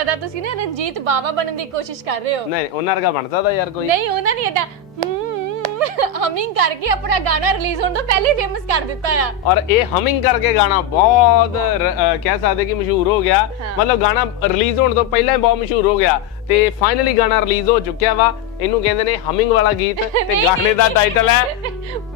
ਪਤਾ ਤੁਸੀਂ ਨਾ ਰਣਜੀਤ ਬਾਵਾ ਬਣਨ ਦੀ ਕੋਸ਼ਿਸ਼ ਕਰ ਰਹੇ ਹੋ। ਨਹੀਂ ਉਹਨਾਂ ਵਰਗਾ ਬਣ ਸਕਦਾ ਯਾਰ ਕੋਈ। ਨਹੀਂ ਉਹਨਾਂ ਨੇ ਏਦਾਂ ਹਮਿੰਗ ਕਰਕੇ ਆਪਣਾ ਗਾਣਾ ਰਿਲੀਜ਼ ਹੋਣ ਤੋਂ ਪਹਿਲੇ ਫੇਮਸ ਕਰ ਦਿੱਤਾ ਆ। ਔਰ ਇਹ ਹਮਿੰਗ ਕਰਕੇ ਗਾਣਾ ਬਹੁਤ ਰ- ਕਹਿ ਸਕਦੇ ਕਿ ਮਸ਼ਹੂਰ ਹੋ ਗਿਆ। ਮਤਲਬ ਗਾਣਾ ਰਿਲੀਜ਼ ਹੋਣ ਤੋਂ ਪਹਿਲਾਂ ਹੀ ਬਹੁਤ ਮਸ਼ਹੂਰ ਹੋ ਗਿਆ ਤੇ ਫਾਈਨਲੀ ਗਾਣਾ ਰਿਲੀਜ਼ ਹੋ ਚੁੱਕਿਆ ਵਾ। ਇਹਨੂੰ ਕਹਿੰਦੇ ਨੇ ਹਮਿੰਗ ਵਾਲਾ ਗੀਤ ਤੇ ਨਹੀਂ, ਗਾਣੇ ਦਾ ਨਹੀਂ। ਟਾਈਟਲ ਹੈ।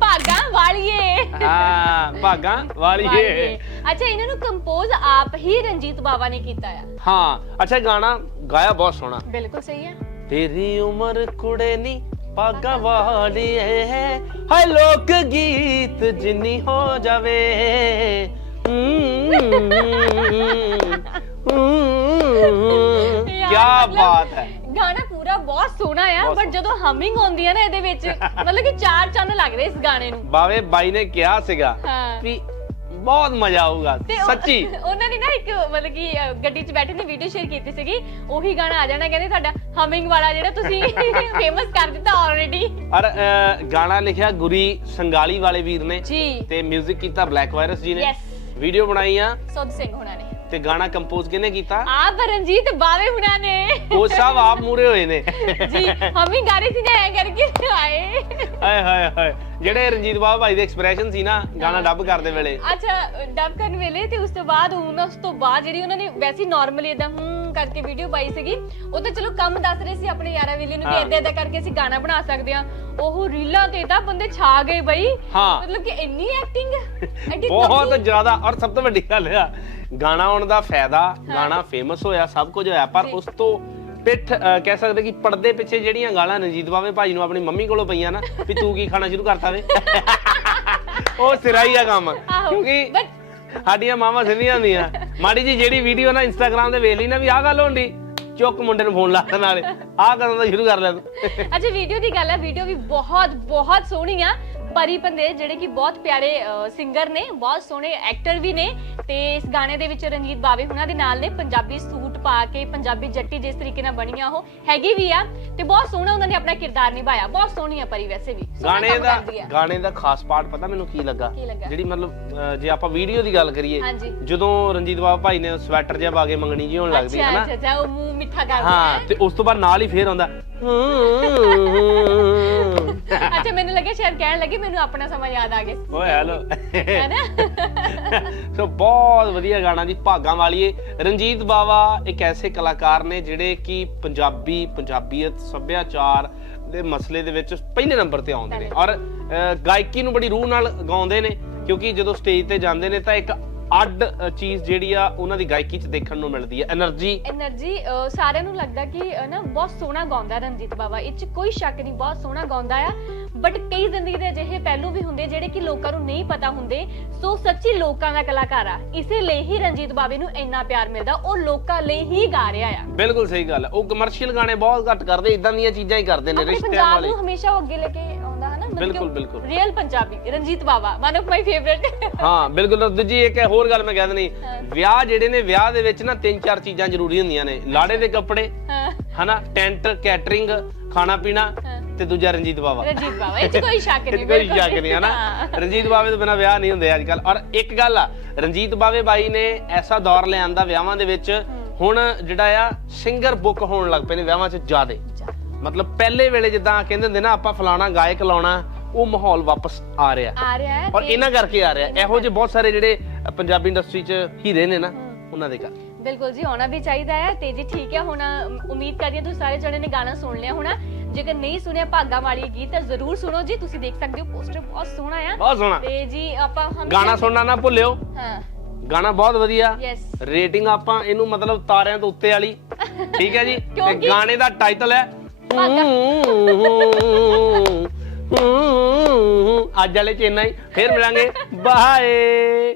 ਭਾਗਾ ਵਾਲੀਏ। ਹਾਂ ਭਾਗਾਂ ਵਾਲੀਏ। ਵਾਲੀਏ। ਅੱਛਾ ਇਹਨਾਂ ਨੂੰ ਕੰਪੋਜ਼ ਆਪ ਹੀ ਰਣਜੀਤ ਬਾਵਾ ਨੇ ਕੀਤਾ ਆ। ਹਾਂ ਅੱਛਾ ਗਾਣਾ ਗਾਇਆ ਬਹੁਤ ਸੋਹਣਾ। ਬਿਲਕੁਲ ਸਹੀ ਹੈ। ਤੇਰੀ ਉਮਰ ਕੁੜੇ ਨੀ ਪਾਗਾ ਵਾਲੀ ਹੈ। ਹਾਏ ਲੋਕ ਗੀਤ ਜਿੰਨੀ ਹੋ ਜਾਵੇ। ਕੀ ਬਾਤ ਹੈ। ਪੂਰਾ ਬਹੁਤ ਸੋਹਣਾ ਆ ਬਹੁਤ ਬਟ ਜਦੋਂ ਹਮਿੰਗ ਹੁੰਦੀ ਆ ਨਾ ਇਹਦੇ ਵਿੱਚ ਮਤਲਬ ਕਿ ਚਾਰ ਚੰਨ ਲੱਗਦੇ ਇਸ ਗਾਣੇ ਨੂੰ। ਬਾਵੇ ਬਾਈ ਨੇ ਕਿਹਾ ਸੀਗਾ ਹਾਂ। ਵੀ ਬਹੁਤ ਮਜ਼ਾ ਆਊਗਾ ਤੇ ਉਹ- ਸੱਚੀ। ਉਹਨਾਂ ਨੇ ਨਾ ਇੱਕ ਮਤਲਬ ਕਿ ਅ, ਗੱਡੀ 'ਚ ਬੈਠੇ ਨੇ ਵੀਡੀਓ ਸ਼ੇਅਰ ਕੀਤੀ ਸੀਗੀ ਉਹੀ ਗਾਣਾ ਆ ਜਾਣਾ ਕਹਿੰਦੇ ਤੁਹਾਡਾ ਹਮਿੰਗ ਵਾਲਾ ਜਿਹੜਾ ਤੁਸੀਂ ਫੇਮਸ ਕਰ ਦਿੱਤਾ ਆਲਰੇਡੀ ਔਰ ਅਹ, ਗਾਣਾ ਲਿਖਿਆ ਗੁਰੀ ਸੰਗਾਲੀ ਵਾਲੇ ਵੀਰ ਨੇ ਜੀ। ਤੇ 뮤직 ਕੀਤਾ ਬਲੈਕ ਵਾਇਰਸ ਜੀ ਨੇ। Yes. ਵੀਡੀਓ ਬਣਾਈ ਆ। ਸੁਧ ਸਿੰਘ ਹੋਣਾ ਨੇ। ਤੇ ਗਾਣਾ ਕੰਪੋਜ਼ ਕਿਹਨੇ ਕੀਤਾ? ਆਪ ਰਣਜੀਤ ਬਾਵੇ ਹੁਣਾ ਨੇ। ਉਹ ਸਭ ਆਪ ਮੂਰੇ ਹੋਏ ਨੇ। ਜੀ ਹਮਿੰਗ ਗਾ ਰਹੀ ਸੀ ਨਾ ਐ ਕਰਕੇ ਆਏ। ਹਾਏ ਹਾਏ ਹਾਏ। ਜਿਹੜੇ ਰਣਜੀਤ ਬਾਬਾ ਭਾਈ ਦੇ ਐਕਸਪ੍ਰੈਸ਼ਨ ਸੀ ਨਾ ਗਾਣਾ ਡੱਬ ਕਰਦੇ ਵੇਲੇ ਅੱਛਾ ਡਬ ਕਰਨ ਵੇਲੇ ਤੇ ਉਸ ਤੋਂ ਬਾਅਦ ਉਹਨਾਂ ਉਸ ਤੋਂ ਬਾਅਦ ਜਿਹੜੀ ਉਹਨਾਂ ਨੇ ਵੈਸੀ ਨਾਰਮਲੀ ਇਦਾਂ ਹੂੰ ਕਰਕੇ ਵੀਡੀਓ ਪਾਈ ਸੀਗੀ ਉਹ ਤਾਂ ਚਲੋ ਕੰਮ ਦੱਸ ਰਹੇ ਸੀ ਆਪਣੇ ਯਾਰਾਂ ਵੇਲੇ ਨੂੰ ਕਿ। ਇਦਾਂ ਇਦਾਂ ਕਰਕੇ ਅਸੀਂ ਗਾਣਾ ਬਣਾ ਸਕਦੇ ਆ ਉਹ ਰੀਲਾਂ ਤੇ ਤਾਂ ਬੰਦੇ ਛਾ ਗਏ ਬਈ ਹਾਂ। ਮਤਲਬ ਕਿ ਇੰਨੀ ਐਕਟਿੰਗ ਬਹੁਤ। ਜ਼ਿਆਦਾ ਔਰ ਸਭ ਤੋਂ ਵੱਡੀ ਗੱਲ ਆ ਗਾਣਾ ਆਉਣ ਦਾ ਫਾਇਦਾ ਗਾਣਾ ਫੇਮਸ ਹੋਇਆ ਸਭ ਕੁਝ ਹੋਇਆ ਪਰ। ਉਸ ਤੋਂ ਪਿੱਠ ਅਹ, ਕਹਿ ਸਕਦੇ ਕਿ ਪਰਦੇ ਪਿੱਛੇ ਜਿਹੜੀਆਂ ਗਾਲਾਂ ਰਣਜੀਤ ਬਾਵੇ ਭਾਈ ਨੂੰ ਆਪਣੀ ਮੰਮੀ ਕੋਲੋਂ ਪਈਆਂ ਨਾ ਵੀ ਤੂੰ ਕੀ ਖਾਣਾ ਸ਼ੁਰੂ ਕਰਤਾ ਵੇ? ਉਹ ਸਿਰਾ ਹੀ ਆ ਕੰਮ ਆਹੋ, ਕਿਉਂਕਿ but- ਸਾਡੀਆਂ ਮਾਵਾਂ ਸਿੱਧੀਆਂ ਹੁੰਦੀਆਂ। ਮਾੜੀ ਜੀ ਜਿਹੜੀ ਵੀਡੀਓ ਨਾ ਇੰਸਟਾਗ੍ਰam ਤੇ ਵੇਖ ਲਈ ਨਾ ਵੀ ਆਹ ਗੱਲ ਹੋਣੀ ਚੁੱਕ ਮੁੰਡੇ ਨੂੰ ਫੋਨ ਲਾ ਦੇ ਨਾਲੇ ਆਹ ਕਰਨ ਦਾ ਸ਼ੁਰੂ ਕਰ ਲੈ ਤੂੰ? ਅੱਛਾ ਵੀਡੀਓ ਦੀ ਗੱਲ ਹੈ ਵੀਡੀਓ ਵੀ ਬਹੁਤ ਬਹੁਤ ਸੋਹਣੀ ਆ। ਪਰੀ ਪੰਦੇ ਜਿਹੜੇ ਕਿ ਬਹੁਤ ਪਿਆਰੇ ਸਿੰਗਰ ਨੇ ਬਹੁਤ ਸੋਹਣੇ ਐਕਟਰ ਵੀ ਨੇ ਤੇ ਇਸ ਗਾਣੇ ਦੇ ਵਿੱਚ ਰਣਜੀਤ ਬਾਵੇ ਹੁਣਾਂ ਦੇ ਨਾਲ ਨੇ ਪੰਜਾਬੀ ਸੂਟ ਪਾ ਕੇ ਪੰਜਾਬੀ ਜੱਟੀ ਜਿਸ ਤਰੀਕੇ ਨਾਲ ਬਣੀ ਆ ਉਹ ਹੈਗੀ ਵੀ ਆ ਤੇ ਬਹੁਤ ਸੋਹਣਾ ਉਹਨਾਂ ਨੇ ਆਪਣਾ ਕਿਰਦਾਰ ਨਿਭਾਇਆ ਬਹੁਤ ਸੋਹਣੀ ਆ ਪਰੀ ਵੈਸੇ ਵੀ ਸੋਹਣਾ ਗਾਣੇ ਕੰਮ ਦਾ ਕਰਦੀ ਆ। ਗਾਣੇ ਦਾ ਖਾਸ ਪਾਰਟ ਪਤਾ ਮੈਨੂੰ ਕੀ ਲੱਗਾ? ਕੀ ਲੱਗਾ? ਜਿਹੜੀ ਮਤਲਬ ਅਹ, ਜੇ ਆਪਾਂ ਵੀਡੀਓ ਦੀ ਗੱਲ ਕਰੀਏ ਹਾਂਜੀ। ਜਦੋਂ ਰਣਜੀਤ ਬਾਬਾ ਭਾਈ ਨੇ ਸਵੈਟਰ ਜਿਹਾ ਪਾ ਕੇ ਮੰਗਣੀ ਜੀ ਹੋਣ ਲੱਗਦੀ ਹੈ ਅੱਛਾ ਨਾ ਅੱਛਾ ਅੱਛਾ ਉਹ ਮੂੰਹ ਮਿੱਠਾ ਕਰਦੇ। ਹਾਂ ਤੇ ਉਸ ਤੋਂ ਬਾਅਦ ਨਾਲ ਹੀ ਫੇਰ ਆਉਂਦਾ ਅੱਛਾ ਮੈਨੂੰ ਲੱਗਿਆ ਸ਼ਾਇਦ ਕਹਿਣ ਲੱਗੇ ਮੈਨੂੰ ਆਪਣਾ ਸਮਾਂ ਯਾਦ ਆ ਗਿਆ। ਓਏ ਹੈਲੋ। ਹੈ ਨਾ ਸੋ ਬਹੁਤ ਵਧੀਆ ਗਾਣਾ ਜੀ ਭਾਗਾਂ ਵਾਲੀਏ। ਰਣਜੀਤ ਬਾਵਾ ਇੱਕ ਐਸੇ ਕਲਾਕਾਰ ਨੇ ਜਿਹੜੇ ਕਿ ਪੰਜਾਬੀ ਪੰਜਾਬੀਅਤ ਸੱਭਿਆਚਾਰ ਦੇ ਮਸਲੇ ਦੇ ਵਿੱਚ ਪਹਿਲੇ ਨੰਬਰ ਤੇ ਆਉਂਦੇ ਨੇ। ਔਰ ਅਹ, ਗਾਇਕੀ ਨੂੰ ਬੜੀ ਰੂਹ ਨਾਲ ਗਾਉਂਦੇ ਨੇ ਕਿਉਂਕਿ ਜਦੋਂ ਸਟੇਜ ਤੇ ਜਾਂਦੇ ਨੇ ਤਾਂ ਇੱਕ ਅੱਡ ਚੀਜ਼ ਜਿਹੜੀ ਆ ਉਹਨਾਂ ਦੀ ਗਾਇਕੀ 'ਚ ਦੇਖਣ ਨੂੰ ਮਿਲਦੀ ਹੈ। એનર્ਜੀ એનર્ਜੀ ਸਾਰਿਆਂ ਨੂੰ ਲੱਗਦਾ ਕਿ ਨਾ ਬਹੁਤ ਸੋਹਣਾ ਗਾਉਂਦਾ ਰਣਜੀਤ ਬਾਵਾ। ਇਹ 'ਚ ਕੋਈ ਸ਼ੱਕ ਨਹੀਂ ਬਹੁਤ ਸੋਹਣਾ ਗਾਉਂਦਾ ਆ। ਬਟ ਕਈ ਜ਼ਿੰਦਗੀ ਦੇ ਅਜਿਹੇ ਪਹਿਲੂ ਵੀ ਹੁੰਦੇ ਜਿਹੜੇ ਕਿ ਲੋਕਾਂ ਨੂੰ ਨਹੀਂ ਪਤਾ ਹੁੰਦੇ। ਸੋ ਸੱਚੀ ਲੋਕਾਂ ਦਾ ਕਲਾਕਾਰ ਆ। ਇਸੇ ਲਈ ਹੀ ਰਣਜੀਤ ਬਾਵੇ ਨੂੰ ਇੰਨਾ ਪਿਆਰ ਮਿਲਦਾ। ਉਹ ਲੋਕਾਂ ਲਈ ਹੀ ਗਾ ਰਿਹਾ ਆ। ਬਿਲਕੁਲ ਸਹੀ ਗੱਲ ਆ। ਉਹ ਕਮਰਸ਼ੀਅਲ ਗਾਣੇ ਬਹੁਤ ਘੱਟ ਕਰਦੇ ਇਦਾਂ ਦੀਆਂ ਚੀਜ਼ਾਂ ਹੀ ਕਰਦੇ ਨੇ ਆਪਣੇ ਪੰਜਾਬ ਵਾਲੇ। ਨੂੰ ਹਮੇਸ਼ਾ ਉਹ ਅੱਗੇ ਲੈ ਕੇ ਬਿਲਕੁਲ, ਬਿਲਕੁਲ। Real Punjabi Ranjit Bawa one of my favourite ਹਾਂ ਬਿਲਕੁਲ ਦੂਜੀ ਇੱਕ ਹੋਰ ਗੱਲ ਮੈਂ ਕਹਿ ਹਾਂ। ਵਿਆਹ ਜਿਹੜੇ ਨੇ ਵਿਆਹ ਦੇ ਵਿੱਚ ਨਾ ਤਿੰਨ ਚਾਰ ਚੀਜ਼ਾਂ ਜ਼ਰੂਰੀ ਹੁੰਦੀਆਂ ਨੇ। ਲਾੜੇ ਦੇ ਕੱਪੜੇ ਹਾਂ। ਹਨਾ ਟੈਂਟ ਕੈਟਰਿੰਗ ਖਾਣਾ ਪੀਣਾ। ਤੇ ਦੂਜਾ ਰਣਜੀਤ ਬਾਵਾ। ਰਣਜੀਤ ਬਾਵਾ ਇਹ ਕੋਈ ਸ਼ੱਕ ਨਹੀਂ ਕੋਈ ਸ਼ੱਕ ਨਹੀਂ ਹਨਾ? ਹਾਂ। ਰਣਜੀਤ ਬਾਵੇ ਤੋਂ ਬਿਨਾ ਵਿਆਹ ਨਹੀਂ ਹੁੰਦੇ ਅੱਜ ਕੱਲ ਔਰ ਇੱਕ ਗੱਲ ਆ ਰਣਜੀਤ ਬਾਵੇ ਬਾਈ ਨੇ ਐਸਾ ਦੌਰ ਲਿਆਂਦਾ ਵਿਆਹਾਂ ਦੇ ਵਿੱਚ ਹੁਣ ਜਿਹੜਾ ਆ ਸਿੰਗਰ ਬੁੱਕ ਹੋਣ ਲੱਗ ਪਏ ਨੇ ਵਿਆਹਾਂ 'ਚ ਜ਼ਿਆਦੇ। ਮਤਲਬ ਪਹਿਲੇ ਵੇਲੇ ਜਿੱਦਾਂ ਕਹਿੰਦੇ ਹੁੰਦੇ ਨਾ ਆਪਾਂ ਫਲਾਣਾ ਗਾਇਕ ਲਾਉਣਾ ਉਹ ਮਾਹੌਲ ਵਾਪਸ ਆ ਰਿਹਾ। ਆ ਰਿਹਾ ਹੈ ਔਰ ਤੇ- ਇਹਨਾਂ ਕਰਕੇ ਆ ਰਿਹਾ ਇਹੋ ਜਿਹੇ ਬਹੁਤ ਸਾਰੇ ਜਿਹੜੇ ਪੰਜਾਬੀ ਇੰਡਸਟਰੀ 'ਚ ਹੀਰੇ ਨੇ ਨਾ ਉਹਨਾਂ ਦੇ ਕਰਕੇ। ਬਿਲਕੁਲ ਜੀ ਆਉਣਾ ਵੀ ਚਾਹੀਦਾ ਹੈ ਤੇ ਜੀ ਠੀਕ ਹੈ ਹੁਣ ਅਮ, ਉਮੀਦ ਕਰਦੀ ਹਾਂ ਤੁਸੀਂ ਸਾਰੇ ਜਣੇ ਨੇ ਗਾਣਾ ਸੁਣ ਲਿਆ ਹੋਣਾ। ਜੇਕਰ ਨਹੀਂ ਸੁਣਿਆ ਭਾਗਾ ਵਾਲੀ ਗੀਤ ਤਾਂ ਜ਼ਰੂਰ ਸੁਣੋ ਜੀ ਤੁਸੀਂ ਦੇਖ ਸਕਦੇ ਹੋ ਪੋਸਟਰ ਬਹੁਤ ਸੋਹਣਾ ਆ। ਬਹੁਤ ਸੋਹਣਾ। ਤੇ ਜੀ ਆਪਾਂ ਹਮੇਸ਼ਾ ਗਾਣਾ ਸੁਣਨਾ ਨਾ ਭੁੱਲਿਓ। ਹਾਂ। ਗਾਣਾ ਬਹੁਤ ਵਧੀਆ। ਯੈਸ ਰੇਟਿੰਗ ਆਪਾਂ ਇਹਨੂੰ ਮਤਲਬ ਤਾਰਿਆਂ ਤੋਂ ਉੱਤੇ ਵਾਲੀ। ਠੀਕ ਹੈ ਜੀ? ਤੇ ਕਿਉਂਕਿ- ਗਾਣੇ ਦਾ ਟਾਈਟਲ ਹੈ ਅੱਜ ਵਾਲੇ ਚੇਨਈ ਫਿਰ ਮਿਲਾਂਗੇ ਬਾਏ